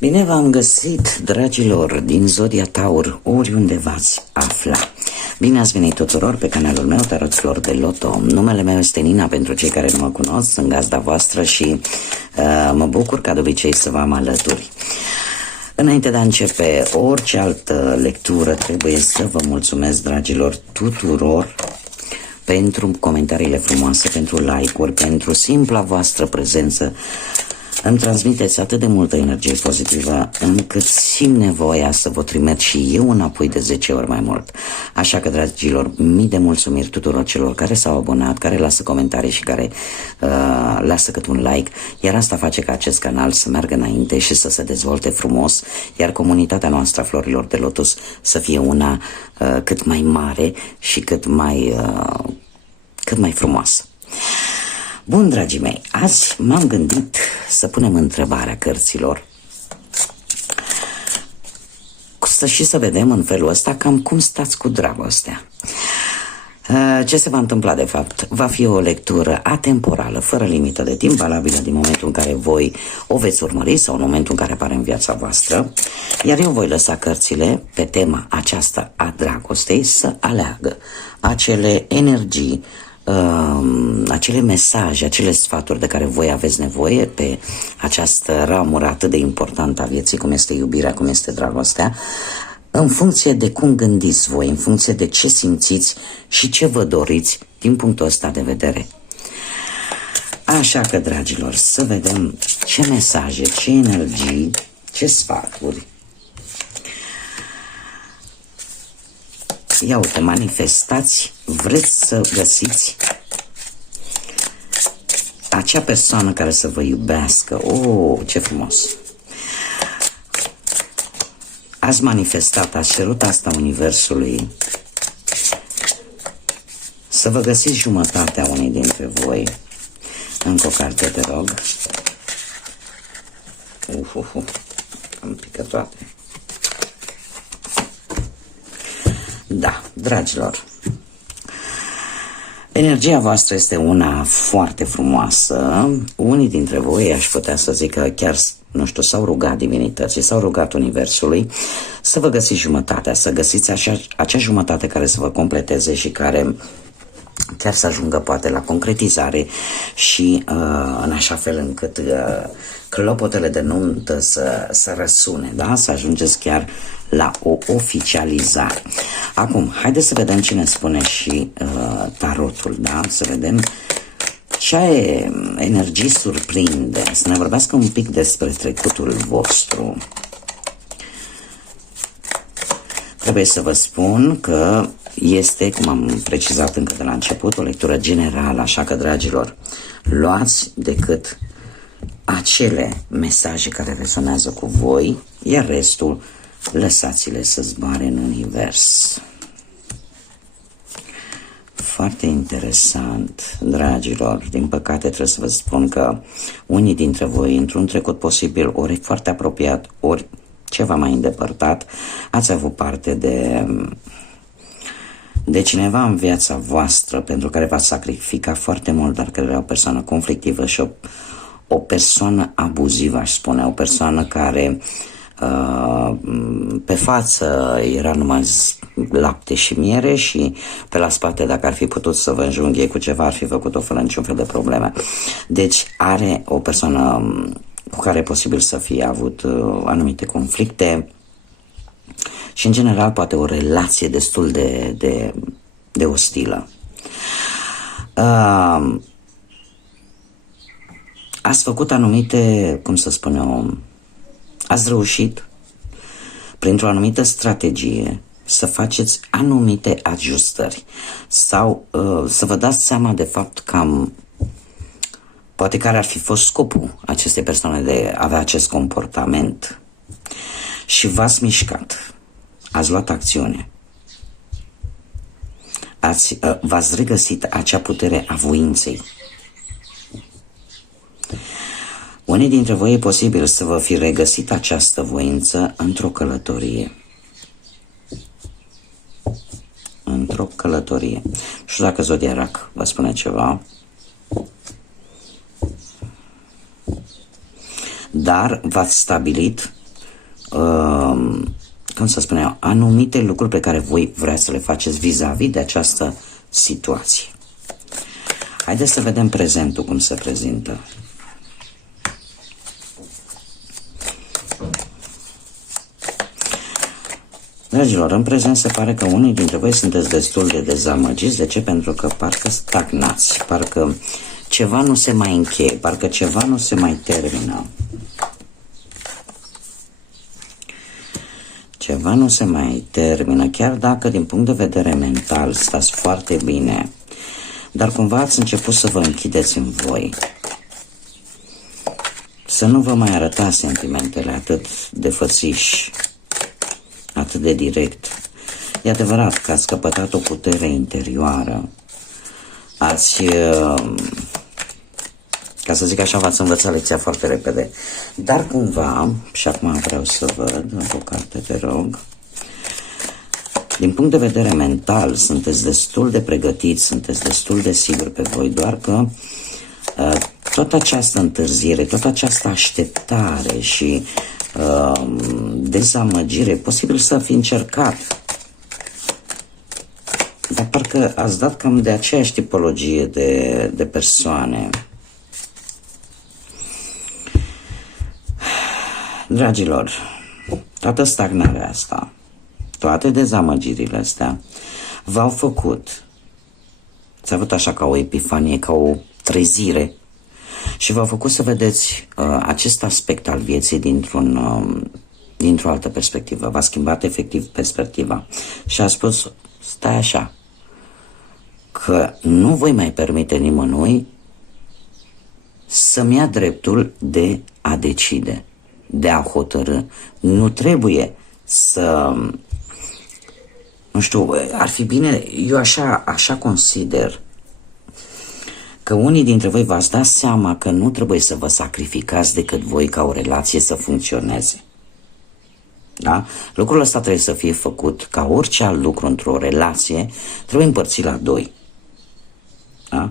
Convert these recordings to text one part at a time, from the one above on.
Bine v-am găsit, dragilor, din Zodia Taur, oriunde v-ați afla. Bine ați venit tuturor pe canalul meu, Tarot Flor de Loto. Numele meu este Nina, pentru cei care nu mă cunosc, sunt gazda voastră și mă bucur ca de obicei să vă am alături. Înainte de a începe orice altă lectură, trebuie să vă mulțumesc, dragilor, tuturor pentru comentariile frumoase, pentru like-uri, pentru simpla voastră prezență. Îmi transmiteți atât de multă energie pozitivă încât simt nevoia să vă trimit și eu înapoi de 10 ori mai mult. Așa că, dragilor, mii de mulțumiri tuturor celor care s-au abonat, care lasă comentarii și care lasă cât un like, iar asta face ca acest canal să meargă înainte și să se dezvolte frumos, iar comunitatea noastră a Florilor de Lotus să fie una cât mai mare și cât mai frumoasă. Bun, dragii mei, azi m-am gândit să punem întrebarea cărților să vedem în felul ăsta cam cum stați cu dragostea. Ce se va întâmpla de fapt? Va fi o lectură atemporală, fără limită de timp, valabilă din momentul în care voi o veți urmări sau în momentul în care apare în viața voastră, iar eu voi lăsa cărțile pe tema aceasta a dragostei să aleagă acele energii, acele mesaje, acele sfaturi de care voi aveți nevoie pe această ramură atât de importantă a vieții, cum este iubirea, cum este dragostea, în funcție de cum gândiți voi, în funcție de ce simțiți și ce vă doriți din punctul ăsta de vedere. Așa că, dragilor, să vedem ce mesaje, ce energii, ce sfaturi. Ia uite, manifestați, vreți să găsiți acea persoană care să vă iubească. Oh, ce frumos! Ați manifestat, ați cerut asta Universului, să vă găsiți jumătatea unei dintre voi. Încă o carte, te rog. Am picat toate. Da, dragilor, energia voastră este una foarte frumoasă. Unii dintre voi, aș putea să zic că chiar, nu știu, s-au rugat divinității, s-au rugat Universului să vă găsiți jumătatea, să găsiți acea jumătate care să vă completeze și care chiar să ajungă poate la concretizare și în așa fel încât clopotele de nuntă să răsune, da? Să ajungeți chiar la o oficializare. Acum, haideți să vedem ce ne spune și tarotul, da? Să vedem ce energii surprinde, să ne vorbească un pic despre trecutul vostru. Trebuie să vă spun că este, cum am precizat încă de la început, o lectură generală, așa că, dragilor, luați decât acele mesaje care rezonează cu voi, iar restul lăsați-le să zboare în univers. Foarte interesant, dragilor. Din păcate trebuie să vă spun că unii dintre voi, într-un trecut posibil, ori foarte apropiat, ori ceva mai îndepărtat, ați avut parte de cineva în viața voastră pentru care v-ați sacrificat foarte mult, dar care era o persoană conflictivă și o persoană abuzivă, aș spune, o persoană care pe față era numai lapte și miere și pe la spate, dacă ar fi putut să vă înjunghie cu ceva, ar fi făcut-o fără niciun fel de probleme. Deci are o persoană cu care e posibil să fie avut anumite conflicte și, în general, poate o relație destul de ostilă. Ați făcut anumite, cum să spun eu, ați reușit printr-o anumită strategie să faceți anumite ajustări sau să vă dați seama de fapt cam poate care ar fi fost scopul acestei persoane de a avea acest comportament și v-ați mișcat, ați luat acțiune, v-ați regăsit acea putere a voinței. Unii dintre voi e posibil să vă fi regăsit această voință într-o călătorie. Într-o călătorie. Nu știu dacă Zodiac vă spune ceva. Dar v-ați stabilit cum să spun eu, anumite lucruri pe care voi vreți să le faceți vis-a-vis de această situație. Haideți să vedem prezentul cum se prezintă. Dragilor, în prezent se pare că unii dintre voi sunteți destul de dezamăgiți. De ce? Pentru că parcă stagnați, parcă ceva nu se mai încheie, parcă ceva nu se mai termină. Ceva nu se mai termină, chiar dacă din punct de vedere mental stați foarte bine, dar cumva ați început să vă închideți în voi. Să nu vă mai arătați sentimentele atât de fățiși, atât de direct. E adevărat că ați căpătat o putere interioară. Ați, ca să zic așa, v-ați învățat lecția foarte repede. Dar cumva, și acum vreau să văd o carte, te rog. Din punct de vedere mental, sunteți destul de pregătiți, sunteți destul de siguri pe voi, doar că toată această întârziere, toată această așteptare și dezamăgire, posibil să fi încercat, dar parcă ați dat cam de aceeași tipologie de persoane. Dragilor, toată stagnarea asta, toate dezamăgirile astea v-au făcut, ți-a avut așa ca o epifanie, ca o trezire și v-au făcut să vedeți acest aspect al vieții dintr-o altă perspectivă. V-a schimbat efectiv perspectiva și a spus, stai așa, că nu voi mai permite nimănui să-mi ia dreptul de a decide, de a hotărâ. Nu trebuie să, nu știu, ar fi bine, eu așa consider, că unii dintre voi v-ați dat seama că nu trebuie să vă sacrificați decât voi ca o relație să funcționeze. Da? Lucrul ăsta trebuie să fie făcut ca orice alt lucru într-o relație, trebuie împărțit la doi. Da?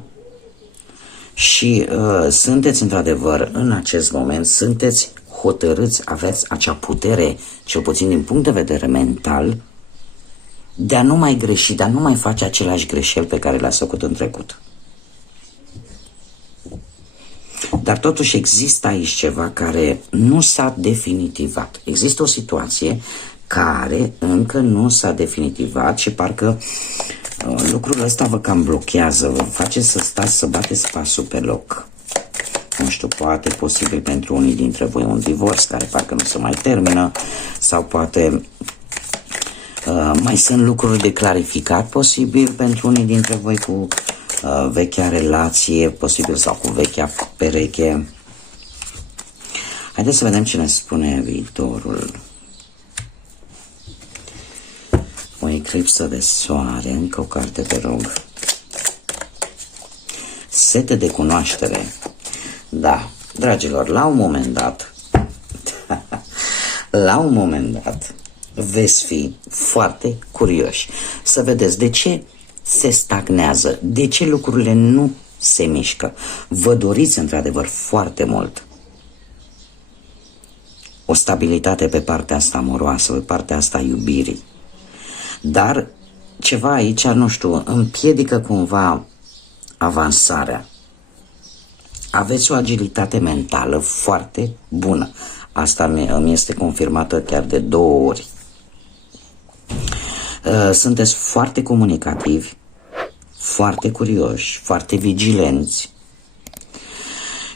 Și sunteți într-adevăr în acest moment, sunteți hotărâți, aveți acea putere, cel puțin din punct de vedere mental, de a nu mai greși, de a nu mai face aceleași greșeli pe care le-ați făcut în trecut. Dar totuși există aici ceva care nu s-a definitivat. Există o situație care încă nu s-a definitivat și parcă lucrul ăsta vă cam blochează, vă face să stați, să bateți pasul pe loc. Nu știu, poate posibil pentru unii dintre voi un divorț care parcă nu se mai termină, sau poate mai sunt lucruri de clarificat posibil pentru unii dintre voi cu vechea relație, posibil, sau cu vechea pereche. Haideți să vedem ce ne spune viitorul. O eclipsă de soare, încă o carte, te rog. Sete de cunoaștere. Da, dragilor, la un moment dat, veți fi foarte curioși să vedeți de ce se stagnează, de ce lucrurile nu se mișcă. Vă doriți într-adevăr foarte mult o stabilitate pe partea asta amoroasă, pe partea asta iubirii. Dar ceva aici, nu știu, împiedică cumva avansarea. Aveți o agilitate mentală foarte bună. Asta mi este confirmată chiar de 2 ori. Sunteți foarte comunicativi, foarte curioși, foarte vigilenți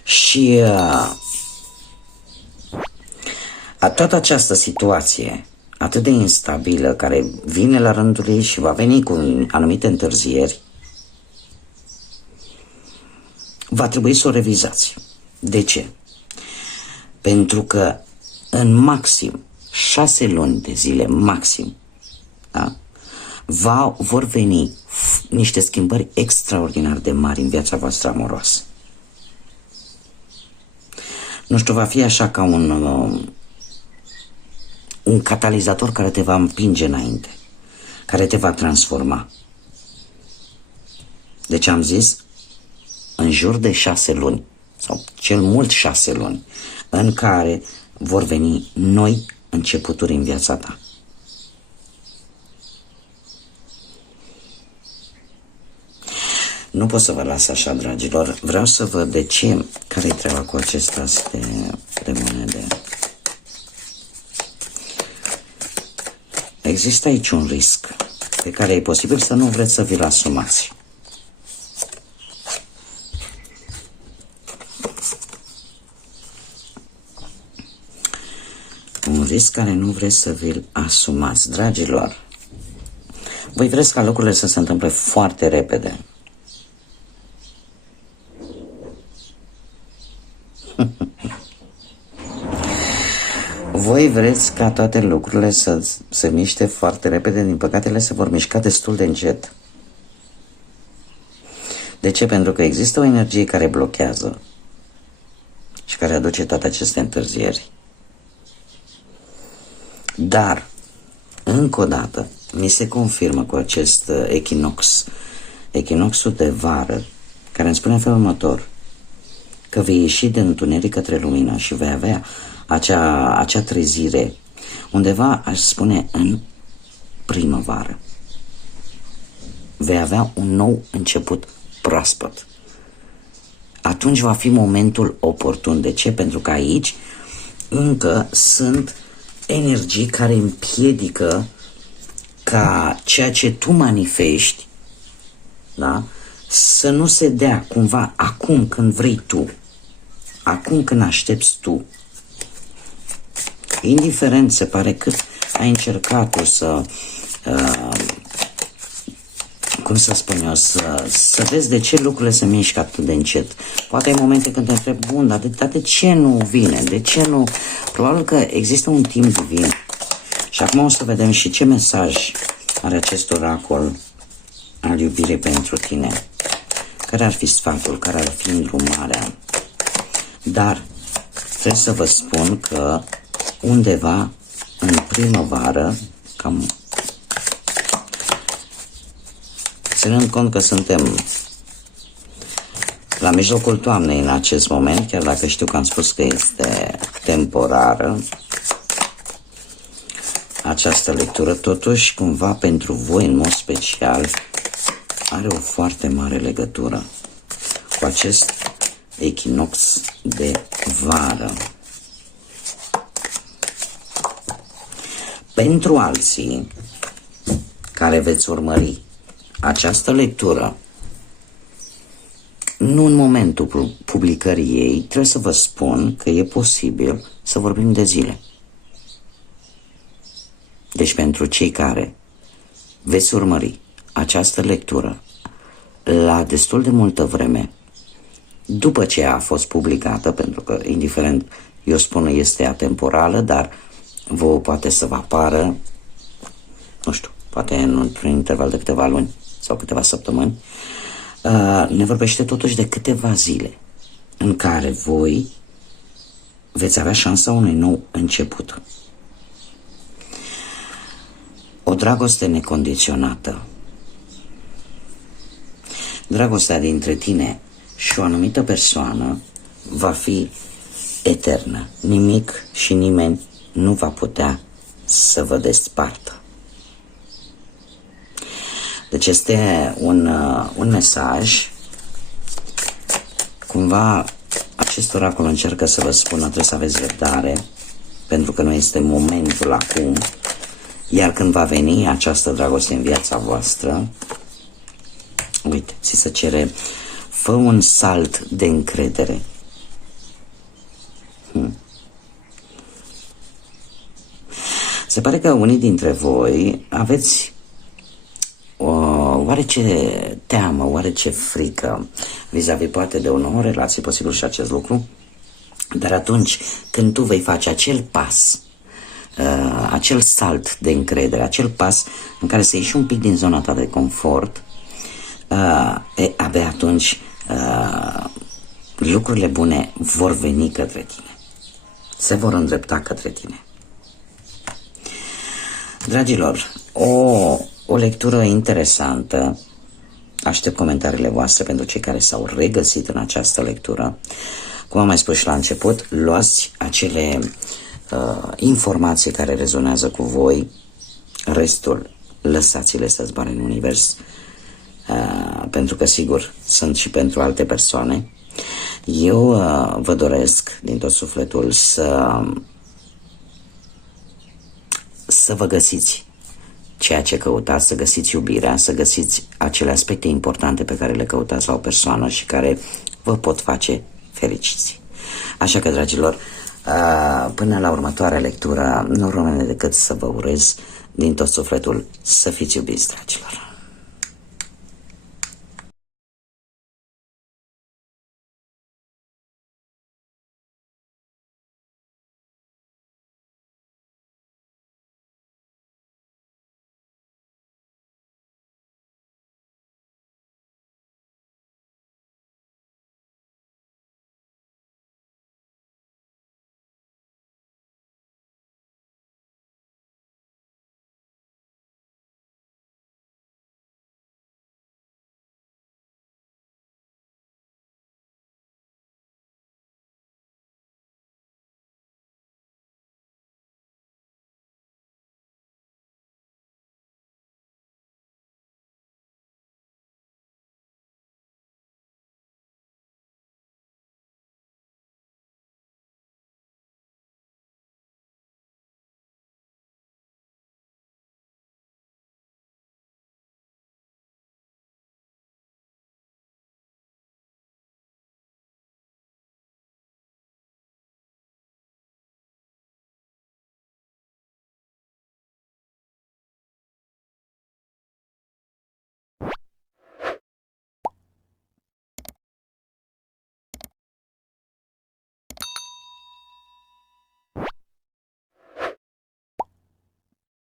și toată această situație atât de instabilă, care vine la rândul ei și va veni cu anumite întârzieri, va trebui să o revizați. De ce? Pentru că în maxim 6 luni de zile, maxim, da? Vor veni niște schimbări extraordinar de mari în viața voastră amoroasă. Nu știu, va fi așa ca un catalizator care te va împinge înainte, care te va transforma. Deci am zis, în jur de 6 luni, sau cel mult 6 luni, în care vor veni noi începuturi în viața ta. Nu pot să vă las așa, dragilor. Vreau să văd de ce, care-i treaba cu acest as de monede. Există aici un risc pe care e posibil să nu vreți să vi-l asumați. Un risc care nu vreți să vi-l asumați, dragilor. Voi vreți ca lucrurile să se întâmple foarte repede. Voi vreți ca toate lucrurile să se miște foarte repede, din păcate ele se vor mișca destul de încet. De ce? Pentru că există o energie care blochează și care aduce toate aceste întârzieri. Dar, încă o dată, mi se confirmă cu acest echinoxul de vară, care îmi spune în felul următor, că vei ieși din întuneric către lumină și vei avea acea trezire undeva, aș spune, în primăvară. Vei avea un nou început proaspăt. Atunci va fi momentul oportun. De ce? Pentru că aici încă sunt energii care împiedică ca ceea ce tu manifesti, da, să nu se dea cumva acum când vrei tu, acum când aștepți tu. Indiferent se pare cât ai încercat tu să, cum să spun eu, să vezi de ce lucrurile se mișcă atât de încet. Poate ai momente când te întrebi, bun, dar de ce nu vine? De ce nu? Probabil că există un timp divin. Și acum o să vedem și ce mesaj are acest oracol al iubirii pentru tine. Care ar fi sfatul? Care ar fi îndrumarea? Dar trebuie să vă spun că undeva în primăvară, cam ținând cont că suntem la mijlocul toamnei în acest moment, chiar dacă știu că am spus că este temporară, această lectură, totuși, cumva, pentru voi, în mod special, are o foarte mare legătură cu acest echinox de vară. Pentru alții care veți urmări această lectură, nu în momentul publicării ei, trebuie să vă spun că e posibil să vorbim de zile. Deci pentru cei care veți urmări această lectură la destul de multă vreme după ce a fost publicată, pentru că indiferent, eu spun, este atemporală, dar vouă poate să vă apară, nu știu, poate într-un interval de câteva luni sau câteva săptămâni, ne vorbește totuși de câteva zile în care voi veți avea șansa unui nou început. O dragoste necondiționată. Dragostea dintre tine și o anumită persoană va fi eternă. Nimic și nimeni nu va putea să vă despartă. Deci este un mesaj, cumva acest oracol încearcă să vă spună, trebuie să aveți răbdare, pentru că nu este momentul acum, iar când va veni această dragoste în viața voastră, uite, ți se cere, fă un salt de încredere. Se pare că unii dintre voi aveți oarece teamă, oarece frică vis-a-vis poate de o nouă relație, posibil și acest lucru, dar atunci când tu vei face acel pas, acel salt de încredere, acel pas în care să ieși un pic din zona ta de confort, abia atunci lucrurile bune vor veni către tine, se vor îndrepta către tine. Dragilor, o lectură interesantă. Aștept comentariile voastre pentru cei care s-au regăsit în această lectură. Cum am mai spus și la început, luați acele informații care rezonează cu voi, restul lăsați-le să zboare în univers, pentru că sigur sunt și pentru alte persoane. Eu vă doresc din tot sufletul să vă găsiți ceea ce căutați, să găsiți iubirea, să găsiți acele aspecte importante pe care le căutați la o persoană și care vă pot face fericiți. Așa că, dragilor, până la următoarea lectură, nu rămâne decât să vă urez din tot sufletul să fiți iubiți, dragilor.